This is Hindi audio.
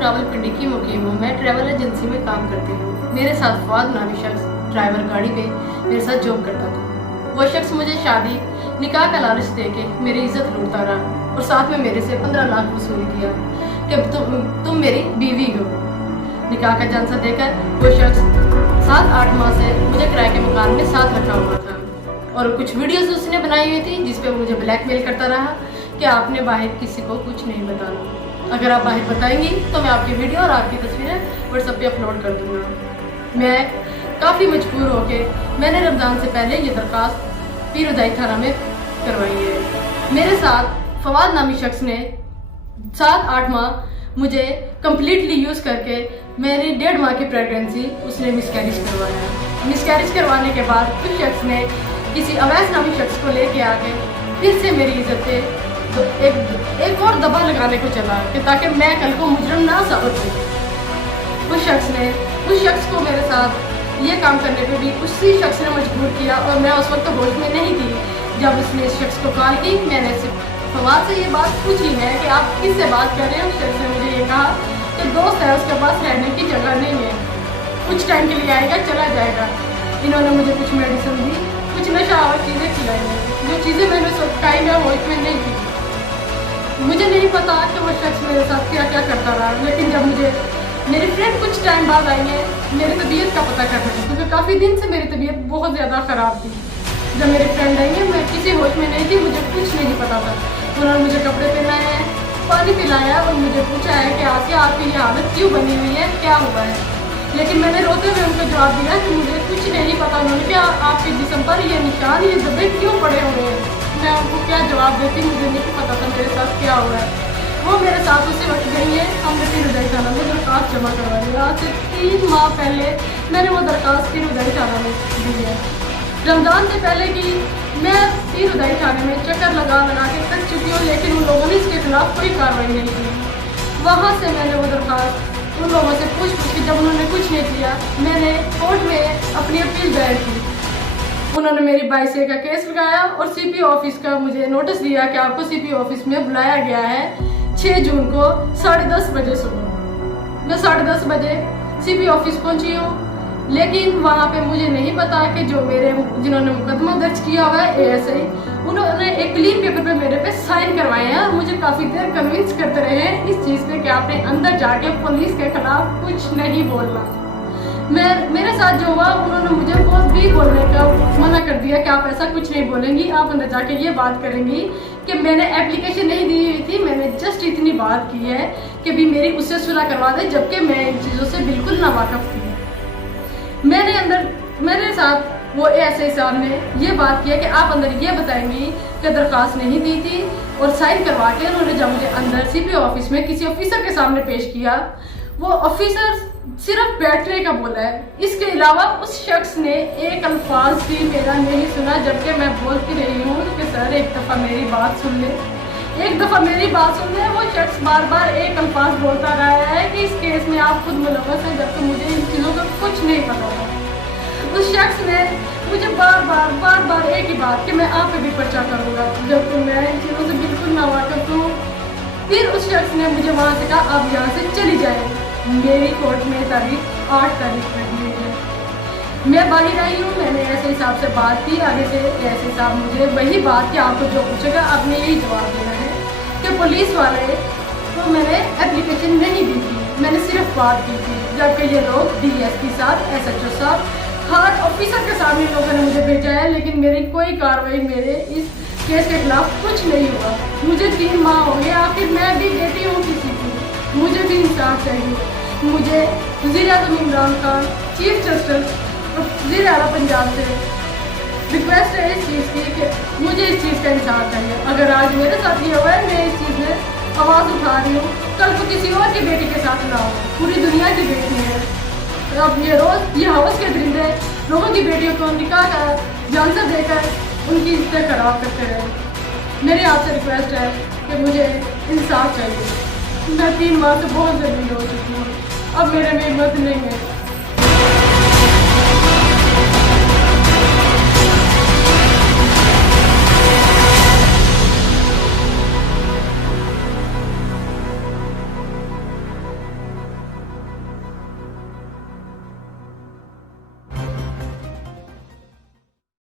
रावलपिंडी की मुकीम हूँ। मैं ट्रैवल एजेंसी में काम करती हूँ। मेरे साथ फवाद नामी शख्स ड्राइवर गाड़ी पे मेरे साथ जॉब करता था। वो शख्स मुझे शादी निकाह का लालच देके मेरी इज्जत लूटता रहा और साथ में मेरे से 15 लाख वसूल किया कि तुम मेरी बीवी हो। निकाह का झांसा देकर वो शख्स 7-8 माह से मुझे किराए के मकान में साथ रखा हुआ था और कुछ वीडियोस उसने बनाई हुई थी जिसपे मुझे ब्लैकमेल करता रहा कि आपने बाहर किसी को कुछ नहीं बताना। अगर आप बाहर बताएंगी तो मैं आपकी वीडियो और आपकी तस्वीरें व्हाट्सएप पे अपलोड कर दूंगा। मैं काफ़ी मजबूर होके मैंने रमज़ान से पहले ये दरख्वास्त पीरुदाई थाना में करवाई है। मेरे साथ फवाद नामी शख्स ने 7-8 माह मुझे कम्प्लीटली यूज़ करके मेरी 1.5 माह की प्रेगनेंसी उसने मिसकैरेज करवाया। मिसकैरेज करवाने के बाद उस शख्स ने किसी अवैस नामी शख्स को लेके आके फिर से मेरी इज्जत पे तो एक और दबा लगाने को चला कि ताकि मैं कल को मुजरिम ना साबित हो। उस शख्स को मेरे साथ ये काम करने पे भी उसी शख्स ने मजबूर किया और मैं उस वक्त होश में नहीं थी जब उसने इस शख्स को कॉल की। मैंने फवाद से ये बात पूछी है कि आप किससे बात कर रहे हैं। उस शख्स ने मुझे ये कहा कि दोस्त है, उसके पास रहने की जगह नहीं है, कुछ टाइम के लिए आएगा चला जाएगा। इन्होंने मुझे कुछ मेडिसिन दी, कुछ नशा और चीज़ें खिलाई हैं, जो चीज़ें मैंने खाई मैं होश में नहीं थी। मुझे नहीं पता कि वो शख्स मेरे साथ क्या क्या करता रहा, लेकिन जब मुझे मेरी फ्रेंड कुछ टाइम बाद आई है मेरी तबीयत का पता करने का, क्योंकि काफ़ी दिन से मेरी तबीयत बहुत ज़्यादा ख़राब थी। जब मेरी फ्रेंड आई है मैं किसी होश में नहीं थी, मुझे कुछ नहीं पता था। उन्होंने मुझे कपड़े पहनाए हैं, पानी पिलाया और मुझे पूछा है कि आसिया आपकी ये हालत क्यों बनी हुई है, क्या हुआ है। लेकिन मैंने रोते हुए उनको जवाब दिया कि मुझे कुछ नहीं पता। उन्होंने क्या आपके जिस्म पर ये निशान, ये धब्बे क्यों पड़े हुए हैं। मैं उनको क्या जवाब देती, मुझे नहीं पता था मेरे साथ क्या हुआ है। वो मेरे साथ उसी वक्त गई है। हमने पीरुदाई थाना में दरख्वास्त जमा करवा दी। आज से 3 माह पहले मैंने वो दरख्वास्त पीरुदाई थाना में दी है। रमज़ान से पहले की मैं पीरुदाई थाने में चक्कर लगा के थक चुकी हूँ, लेकिन उन लोगों ने इसके खिलाफ कोई कार्रवाई नहीं की। वहाँ से मैंने वो दरख्वास्त उन लोगों से पूछ के जब उन्होंने कुछ नहीं किया, मैंने कोर्ट में अपनी अपील दायर की। उन्होंने मेरी 22A का केस लगाया और CP ऑफिस का मुझे नोटिस दिया कि आपको CP ऑफिस में बुलाया गया है 6 जून को 10:30 बजे सुबह। मैं 10:30 बजे CP ऑफिस पहुंची हूँ, लेकिन वहाँ पे मुझे नहीं पता कि जिन्होंने मुकदमा दर्ज किया हुआ है ASI, उन्होंने एक क्लीन पेपर पे मेरे पे साइन करवाए हैं और मुझे काफ़ी देर कन्विंस करते रहे हैं इस चीज़ पे कि आपने अंदर जाके पुलिस के खिलाफ कुछ नहीं बोलना। मेरे साथ जो हुआ, उन्होंने मुझे बहुत भी बोलने का मना कर दिया कि आप ऐसा कुछ नहीं बोलेंगी, आप अंदर जाके ये बात करेंगी कि मैंने एप्लीकेशन नहीं दी हुई थी, मैंने जस्ट इतनी बात की है कि भी मेरी उससे सुलह करवा दे, जबकि मैं इन चीज़ों से बिल्कुल नावाकिफ थी। मेरे साथ वो ASI साहब ने ये बात की है कि आप अंदर ये बताएंगी कि दरख्वास्त नहीं दी थी और साइन करवा के उन्होंने जब मुझे अंदर CP ऑफिस में किसी ऑफिसर के सामने पेश किया, वो ऑफिसर सिर्फ बैठने का बोला है, इसके अलावा उस शख्स ने एक अल्फाज भी मेरा नहीं सुना, जबकि मैं बोलती रही हूँ कि सर एक दफ़ा मेरी बात सुन ले, एक दफ़ा मेरी बात सुन ले। वो शख्स बार बार एक अल्फाज बोलता रहा है कि इस केस में आप खुद मुलव्वस हैं, जबकि मुझे इन चीज़ों का कुछ नहीं पता था। उस शख्स ने मुझे बार बार एक ही बात कि मैं आप पे भी पर्चा करूँगा, जबकि मैं इन चीज़ों से बिल्कुल नावाकिफ हूँ। फिर उस शख्स ने मुझे वहाँ से कहा आप यहाँ से चली जाए। मेरी कोर्ट में तारीख 8 तारीख रखी है। मैं बाहर आई हूँ, मैंने ASI साहब से बात की। आगे से ASI साहब मुझे वही बात कि आपको जो पूछेगा आपने यही जवाब देना है कि पुलिस वाले तो मैंने एप्लीकेशन नहीं दी थी, मैंने सिर्फ बात की थी, जबकि ये लोग DSP साहब, SHO साहब, हार्ट ऑफिसर के सामने लोगों ने मुझे भेजा है, लेकिन मेरी कोई कार्रवाई मेरे इस केस के खिलाफ कुछ नहीं हुआ। मुझे 3 माह हो गए, आखिर मैं भी बेटी हूँ किसी की, मुझे भी इंसाफ चाहिए। मुझे वज़ीर-ए-आज़म इमरान खान, चीफ जस्टिस वज़ीर-ए-आला पंजाब से रिक्वेस्ट है इस चीज़ की कि मुझे इस चीज़ का इंसाफ चाहिए। अगर आज मेरे साथ ये हुआ है, मैं इस चीज़ में आवाज़ उठा रही हूँ, कल को किसी और की बेटी के साथ ना हो। पूरी दुनिया की बेटी है, अब ये हवस के दरिंदे लोगों की बेटियों को निकाह का झांसा देकर उनकी इज्जत खराब करते रहे। मेरी आपसे रिक्वेस्ट है कि मुझे इंसाफ चाहिए। मैं 3 माह से बहुत ज़रूरी हो चुकी हूँ, अब मेरे में हिम्मत नहीं है।